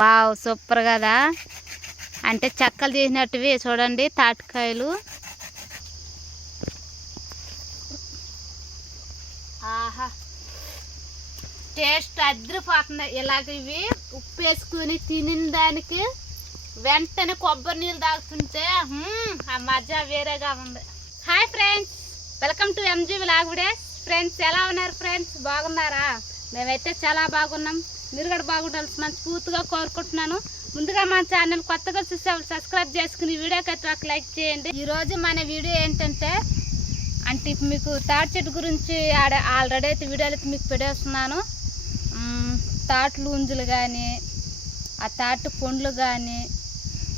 Wow super కదా. అంటే చెక్కలు చేసినట్టువి చూడండి తాటికాయలు. ఆహా. టేస్ట్ అదిరిపోతుంది. ఇలాగ ఇవి ఉప్పు వేసుకుని తినిన దానికి వెంటనే కొబ్బరి నీళ్ళు తాగుతుంటే ఆ మజా వేరేగా ఉంది. Hi friends welcome to MG లాగుడే friends ఎలా ఉన్నారు ఫ్రెండ్స్ బాగున్నారా? మేమైతే చాలా బాగున్నాం. మీరు కూడా బాగుండాల్సి మంచి పూర్తిగా కోరుకుంటున్నాను. ముందుగా మన ఛానల్ కొత్తగా చూసే వాళ్ళు సబ్స్క్రైబ్ చేసుకుని వీడియోకి అయితే ఒక లైక్ చేయండి. ఈరోజు మన వీడియో ఏంటంటే అంటే ఇప్పుడు మీకు తాటి చెట్టు గురించి ఆడ ఆల్రెడీ అయితే వీడియోలు అయితే మీకు పెట్టేస్తున్నాను. మ్మ్, తాటి లూంజులు కానీ ఆ తాటి పండ్లు కానీ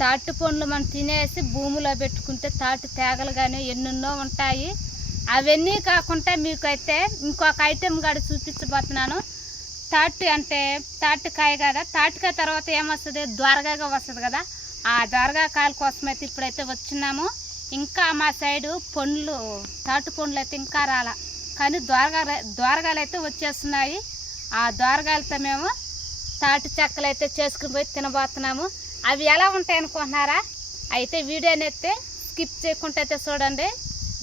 తాటి పండ్లు మనం తినేసి భూమిలో పెట్టుకుంటే తాటి తేగలు కానీ ఎన్నెన్నో ఉంటాయి. అవన్నీ కాకుండా మీకైతే ఇంకొక ఐటెం కూడా చూపించబోతున్నాను. తాటి అంటే తాటికాయ కదా తాటికాయ తర్వాత ఏమొస్తుంది? ద్వారకాయగా వస్తుంది కదా. ఆ ద్వారకాయల కోసం అయితే ఇప్పుడైతే వచ్చినాము. ఇంకా మా సైడు పండ్లు తాటు పండ్లు అయితే ఇంకా రాల. కానీ ద్వారగా ద్వారకాయలు అయితే వచ్చేస్తున్నాయి. ఆ ద్వారకాయలతో మేము తాటి చెక్కలు అయితే చేసుకుని పోయి తినబోతున్నాము. అవి ఎలా ఉంటాయి అనుకుంటున్నారా అయితే వీడియోని అయితే స్కిప్ చేయకుండా అయితే చూడండి.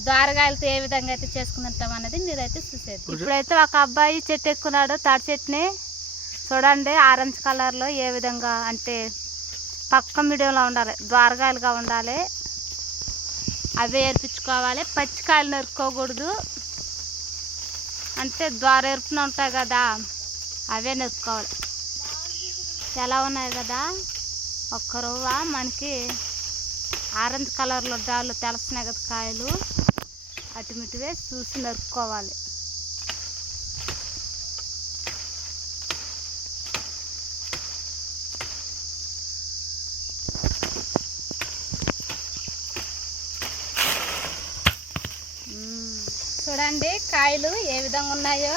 ద్వారగాయలతో ఏ విధంగా అయితే చేసుకుని తింటాం అనేది మీరైతే చూసేది. ఇప్పుడైతే ఒక అబ్బాయి చెట్టు ఎక్కున్నాడు తాటి చెట్టుని చూడండి ఆరెంజ్ కలర్లో ఏ విధంగా అంటే పక్క మీడియంలో ఉండాలి ద్వారగాయలుగా ఉండాలి. అవే ఏర్పించుకోవాలి. పచ్చికాయలు నరుక్కోకూడదు. అంటే ద్వార ఎరుపున ఉంటాయి కదా అవే నరుక్కోవాలి. ఎలా ఉన్నాయి కదా? ఒక్క రవ్వ మనకి ఆరెంజ్ కలర్లో డాళ్ళు తెలుస్తున్నాయి కదా కాయలు. అటుమిటివే చూసి నరుక్కోవాలి. చూడండి కాయలు ఏ విధంగా ఉన్నాయో.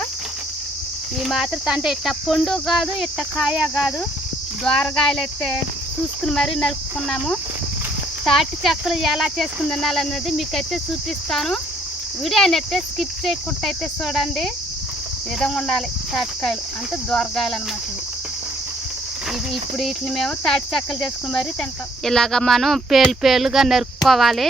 ఈ మాత్రం అంటే ఇట్ట పండు కాదు ఇట్ట కాయ కాదు. ద్వారకాయలు అయితే చూసుకుని మరీ నరుపుకున్నాము తాటి చెక్కలు ఎలా చేసుకుని తినాలన్నది మీకైతే చూపిస్తాను. వీడియో అయితే స్కిప్ చేయకుండా అయితే చూడండి. ఈ విధంగా ఉండాలి. తాటికాయలు. అంటే దొరకాయలు అనమాట ఇవి. ఇవి ఇప్పుడు వీటిని మేము తాటి చెక్కలు చేసుకుని మరీ తింటాం. ఇలాగ మనం పేలు పేలుగా నరుక్కోవాలి.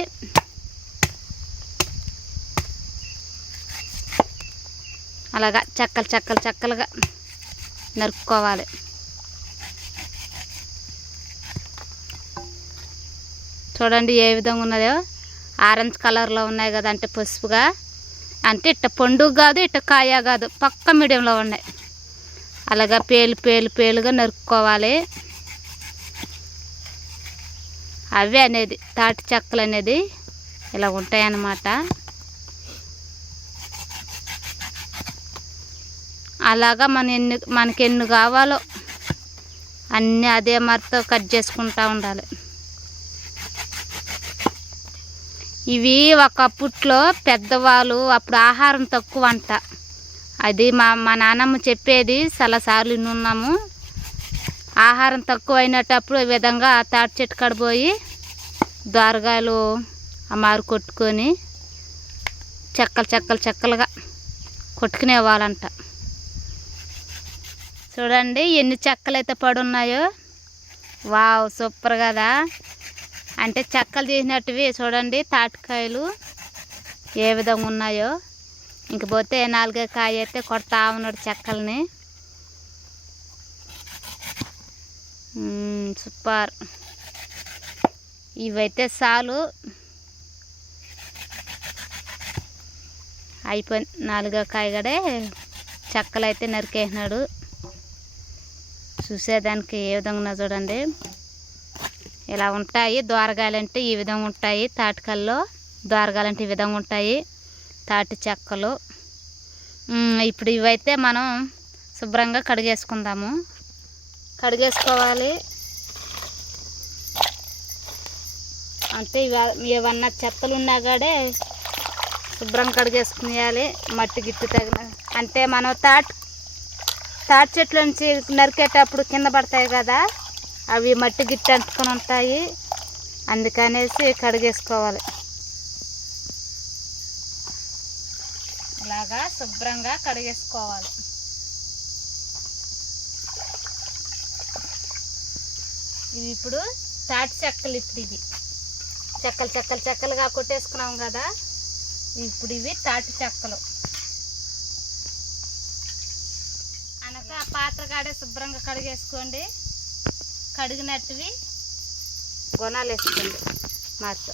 అలాగా చెక్కలు చెక్కలు చెక్కలుగా నరుక్కోవాలి. చూడండి ఏ విధంగా ఉన్నదో. ఆరెంజ్ కలర్లో ఉన్నాయి కదా అంటే పసుపుగా. అంటే ఇట్ట పండుగ కాదు ఇట్ట కాయ కాదు పక్క మీడియంలో ఉన్నాయి. అలాగా పేలు పేలు పేలుగా నరుక్కోవాలి. అవే అనేది తాటి చెక్కలు అనేది ఇలా ఉంటాయన్నమాట. అలాగా మన ఎన్ని మనకి ఎన్ని కావాలో అన్నీ అదే మరతో కట్ చేసుకుంటూ ఉండాలి. ఇవి ఒకప్పుట్లో పెద్దవాళ్ళు అప్పుడు ఆహారం తక్కువ అంట అది మా మా నాన్నమ్మ చెప్పేది చాలాసార్లు విన్నాము ఆహారం తక్కువ అయినటప్పుడు ఈ విధంగా తాటి చెట్టు కాడ పోయి దోరగాయలు అమ్మారు కొట్టుకొని చెక్కలు చెక్కలు చెక్కలుగా కొట్టుకునేవాళ్ళంట. చూడండి ఎన్ని చెక్కలు అయితే పడున్నాయో. వావ్ సూపర్ కదా. అంటే చెక్కలు చేసినట్టువి చూడండి తాటికాయలు ఏ విధంగా ఉన్నాయో. ఇంక పోతే నాలుగే కాయ అయితే కొడతా ఉన్నాడు చెక్కల్ని. సూపర్. ఇవైతే చాలు. అయిపోయింది నాలుగో కాయగడే చెక్కలు అయితే నరికేసినాడు. చూసేదానికి ఏ విధంగా ఉన్నా చూడండి. ఇలా ఉంటాయి. దోరగాయలంటే ఈ విధంగా ఉంటాయి. తాటికల్లో దోరగాయలంటే ఈ విధంగా ఉంటాయి. తాటి చెక్కలు. ఇప్పుడు ఇవైతే మనం శుభ్రంగా కడిగేసుకుందాము. కడిగేసుకోవాలి. అంటే ఇవ- ఏమన్నా చెత్తలు ఉన్నా కాడే శుభ్రంగా కడిగేసుకునేయాలి. మట్టి గిట్టు తగిన అంటే మనం తాటి తాటి చెట్ల నుంచి నరికేటప్పుడు కింద పడతాయి కదా. అవి మట్టి గిట్ట అంటుకొని ఉంటాయి. అందుకనేసి కడిగేసుకోవాలి. ఇలాగా శుభ్రంగా కడిగేసుకోవాలి. ఇవి ఇప్పుడు తాటి చెక్కలు ఇప్పుడు ఇవి. చెక్కలు చెక్కలు చెక్కలుగా కొట్టేసుకున్నాం కదా. ఇప్పుడు ఇవి తాటి చెక్కలు. అనక ఆ పాత్ర కాడే శుభ్రంగా కడిగేసుకోండి. కడిగినట్టువి గుణాలు వేసుకోండి మాతో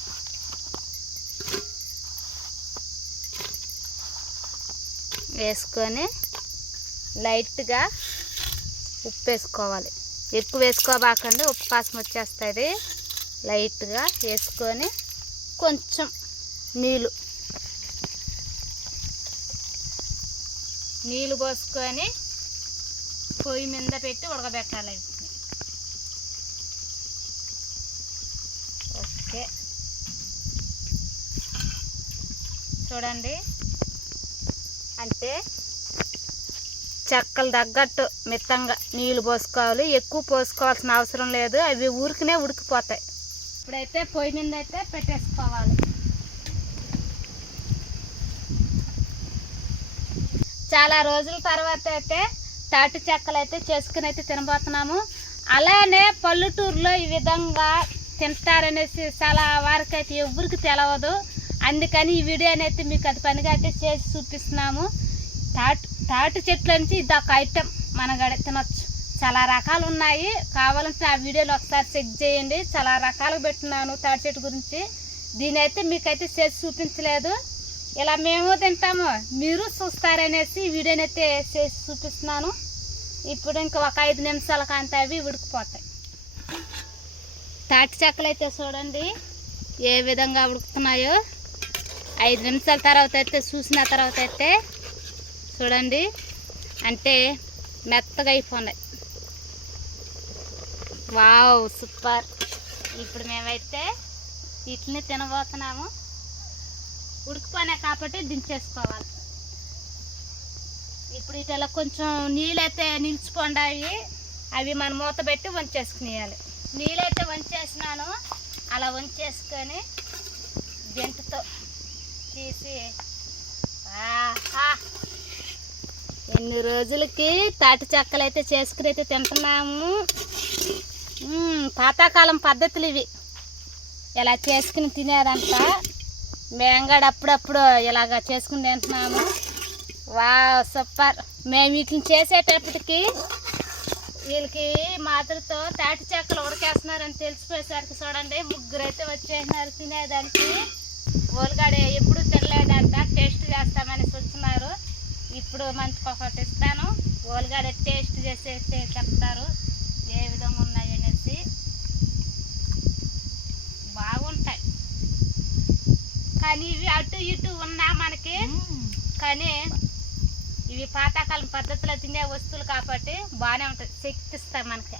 వేసుకొని లైట్గా ఉప్పు వేసుకోవాలి ఎక్కువ వేసుకోబాకండి ఉప్పు పాసం వచ్చేస్తుంది. లైట్గా వేసుకొని కొంచెం నీళ్ళు. నీళ్ళు పోసుకొని పొయ్యి మీద పెట్టి ఉడకబెట్టాలి వీటిని. ఓకే చూడండి. అంటే చెక్కలు తగ్గట్టు మిత్తంగా నీళ్ళు పోసుకోవాలి. ఎక్కువ పోసుకోవాల్సిన అవసరం లేదు. అవి ఊరికనే ఉడికిపోతాయి. ఇప్పుడైతే పొయ్యి మీద అయితే పెట్టేసుకోవాలి. చాలా రోజుల తర్వాత అయితే తాటి చెక్కలు అయితే చేసుకుని అయితే తినబోతున్నాము. అలానే పల్లెటూరులో ఈ విధంగా తింటారనేసి చాలా వారికి అయితే ఎవరికి తెలవదు. అందుకని ఈ వీడియోని అయితే మీకు అది పనిగా అయితే చేసి చూపిస్తున్నాము. తాటి తాటి చెట్ల నుంచి ఇది ఒక ఐటెం మనగడ తినొచ్చు. చాలా రకాలు ఉన్నాయి. కావాలంటే ఆ వీడియోలో ఒకసారి చెక్ చేయండి. చాలా రకాలు పెట్టున్నాను తాటి చెట్టు గురించి. దీని అయితే మీకైతే చేసి చూపించలేదు. ఇలా మేము తింటాము. మీరు చూస్తారనేసి ఈ వీడియోని అయితే చేసి చూపిస్తున్నాను. ఇప్పుడు ఇంకా ఒక ఐదు నిమిషాల అంతా అవి ఉడికిపోతాయి. తాటి చెక్కలు అయితే చూడండి. ఏ విధంగా ఉడుకుతున్నాయో. ఐదు నిమిషాల తర్వాత అయితే చూసిన తర్వాత అయితే చూడండి. అంటే మెత్తగా అయిపోయినాయి వావ్ సూపర్. ఇప్పుడు మేమైతే వీటిని తినబోతున్నాము. ఉడికిపోయినాయి కాబట్టి దించేసుకోవాలి. ఇప్పుడు ఇట్లా కొంచెం నీళ్ళైతే నిలిచిపోండాయి. అవి మనం మూత పెట్టి వంచేసుకునేయాలి. నీళ్ళైతే వంచేసినాను. అలా వంచేసుకొని గెంటుతో చేసి. ఆహా. ఎన్ని రోజులకి తాటి చెక్కలు అయితే చేసుకుని అయితే తింటున్నాము. మ్మ్, పాతకాలం పద్ధతులు ఇవి. ఇలా చేసుకుని తినేదంట మేంగాడు అప్పుడప్పుడు ఇలాగ చేసుకుని తింటున్నాము. వా సూపర్. మేము వీటిని చేసేటప్పటికి వీళ్ళకి మాతృతో తాటి చెక్కలు ఉడకేస్తున్నారని తెలిసిపోయేసరికి చూడండి ముగ్గురు అయితే వచ్చేసినారు తినేదానికి. ఓలుగాడే ఎప్పుడు తినలేదంట టేస్ట్ చేస్తామని చూస్తున్నారు ఇప్పుడు మంచికి ఒకటి ఇస్తాను. ఓలుగాడే టేస్ట్ చేసి చెప్తారు ఏ విధంగా ఉన్నాయి అనేసి. బాగుంటాయి. కానీ ఇవి అటు ఇటు ఉన్నా మనకి కానీ ఇవి పాతకాలం పద్ధతిలో తినే వస్తువులు కాబట్టి బాగానే ఉంటాయి. శక్తిస్తాయి మనకి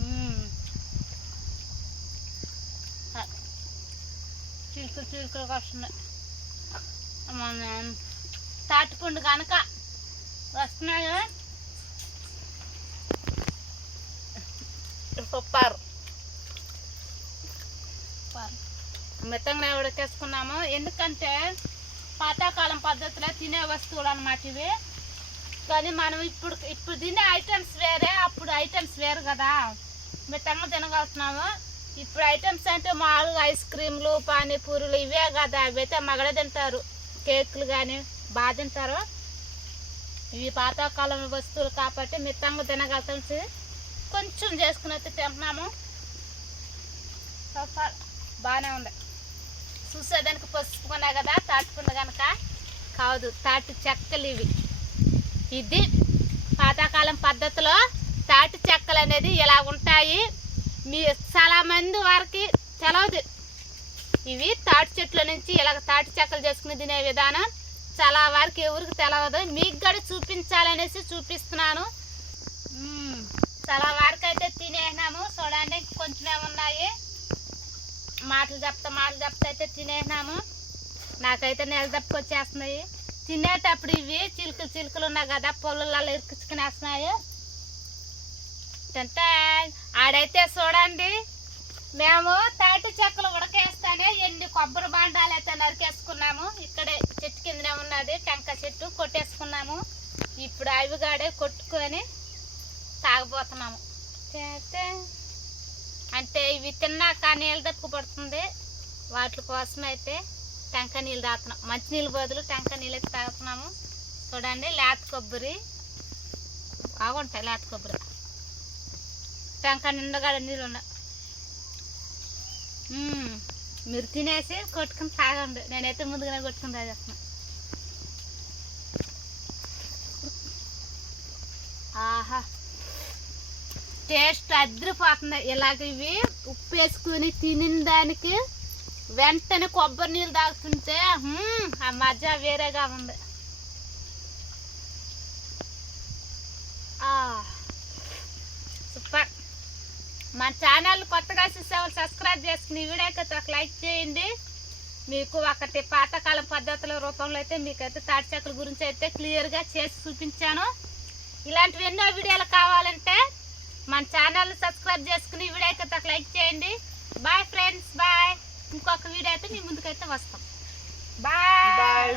మ్మ్. ఆ. చిలుకలు చిలుకలు వస్తున్నాయి మన తాటిపండు కనుక వస్తున్నాయి సూపర్. సూపర్ మితంగా ఉడకేసుకున్నాము. ఎందుకంటే పాతకాలం పద్ధతిలో తినే వస్తువులు అన్నమాట ఇవి. కానీ మనం ఇప్పుడు ఇప్పుడు తినే ఐటమ్స్ వేరే అప్పుడు ఐటమ్స్ వేరు కదా. మితంగా తినగలుగుతున్నాము. ఇప్పుడు ఐటమ్స్ అంటే మామూలుగా ఐస్ క్రీమ్లు పానీపూరీలు ఇవే కదా. అవి అయితే మగడే తింటారు. కేకులు కానీ బాగా తింటారు. ఇవి పాతకాలం వస్తువులు కాబట్టి మిత్తంగా తినగలుగుతాం. కొంచెం చేసుకుని అయితే తింటున్నాము బాగానే ఉంది. చూసేదానికి పసుపుకున్నా కదా తాటుకున్న కనుక కాదు తాటి చెక్కలు ఇవి. ఇది పాతకాలం పద్ధతిలో తాటి చెక్కలు అనేది ఇలా ఉంటాయి. మీ చాలా మంది వారికి తెలవదు. ఇవి తాటి చెట్ల నుంచి ఇలాగ తాటి చెక్కలు చేసుకుని తినే విధానం చాలా వారికి ఎవరికి తెలవదు. మీకు కూడా చూపించాలనేసి చూపిస్తున్నాను. చాలా వారికి అయితే తినేసినాము. చూడండి కొంచెమే ఉన్నాయి. మాటలు చెప్తా మాటలు చెప్తా అయితే తినేసినాము. నాకైతే నెల తప్పుకొచ్చేస్తున్నాయి తినేటప్పుడు ఇవి చిలుకలు చిలుకలు ఉన్నాయి కదా పొలంలో ఇరుకుచుకునేస్తున్నాయి తింటే ఆడైతే చూడండి మేము తాటి చెక్కలు ఉడకేస్తానే ఎన్ని కొబ్బరి బాండాలు అయితే నరికేసుకున్నాము ఇక్కడే చెట్టు కిందనే ఉన్నది టెంకాయ చెట్టు కొట్టేసుకున్నాము. ఇప్పుడు అవిగాడే కొట్టుకొని తాగబోతున్నాము. అంటే ఇవి తిన్నాక నీళ్ళు తక్కువ పడుతుంది. వాటి కోసం అయితే టెంకాయ నీళ్ళు తాగుతున్నాం. మంచినీళ్ళ బదులు టెంకాయ నీళ్ళు అయితే తాగుతున్నాము. చూడండి లేత కొబ్బరి. బాగుంటాయి లేత కొబ్బరి. టంకా నిండగా నీళ్ళు ఉన్నాయి మీరు తినేసి కొట్టుకుని తాగండి. నేనైతే ముందుగానే కొట్టుకుని తాగేస్తున్నా. ఆహా. టేస్ట్ అదిరిపోతుంది. ఇలాగ ఇవి ఉప్పు వేసుకుని తినిన దానికి వెంటనే కొబ్బరి నీళ్ళు తాగుతుంటే ఆ మజా వేరేగా ఉంది ఆ, సూపర్ మన ఛానల్ కొత్తగా చూసేవాళ్ళు సబ్స్క్రైబ్ చేసుకుని ఈ ఒక లైక్ చేయండి. మీకు ఒకటి పాతకాలం పద్ధతుల రూపంలో అయితే మీకైతే తాటి చెక్కల గురించి అయితే క్లియర్గా చేసి చూపించాను. ఇలాంటివి ఎన్నో వీడియోలు కావాలంటే మన ఛానల్ సబ్స్క్రైబ్ చేసుకుని ఈ ఒక లైక్ చేయండి. Bye friends bye. ఇంకొక వీడియో అయితే మీ ముందుకైతే వస్తాం. బాయ్.